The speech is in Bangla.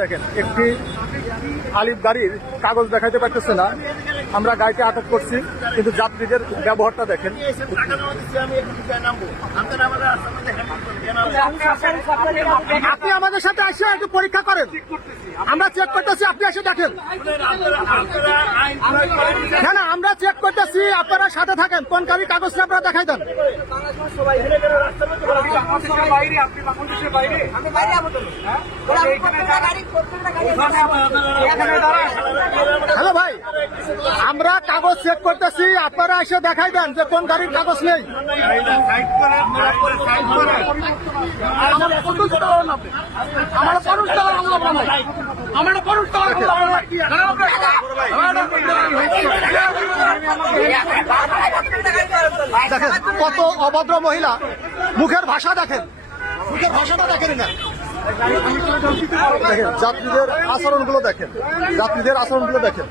দেখেন একটি আলিফ গাড়ির কাগজ দেখাইতে পারতেছে না, আমরা গাড়িকে আটক করছি, কিন্তু যাত্রীদের ব্যবহারটা দেখেন। আপনি আমাদের সাথে আসে একটু পরীক্ষা করেন, আমরা চেক করতেছি, আপনি এসে দেখেন। না না, আমরা চেক করতেছি, আপনারা সাথে থাকেন। কোন গাড়ির কাগজ আপনারা দেখাই দেন। হ্যালো ভাই, আমরা কাগজ চেক করতেছি, আপনারা এসে দেখাই দেন যে কোন গাড়ির কাগজ নেই। দেখেন কত অভদ্র মহিলা, মুখের ভাষা দেখেন, মুখের ভাষাটা দেখেন না। দেখেন যাত্রীদের আচরণগুলো দেখেন, যাত্রীদের আচরণগুলো দেখেন।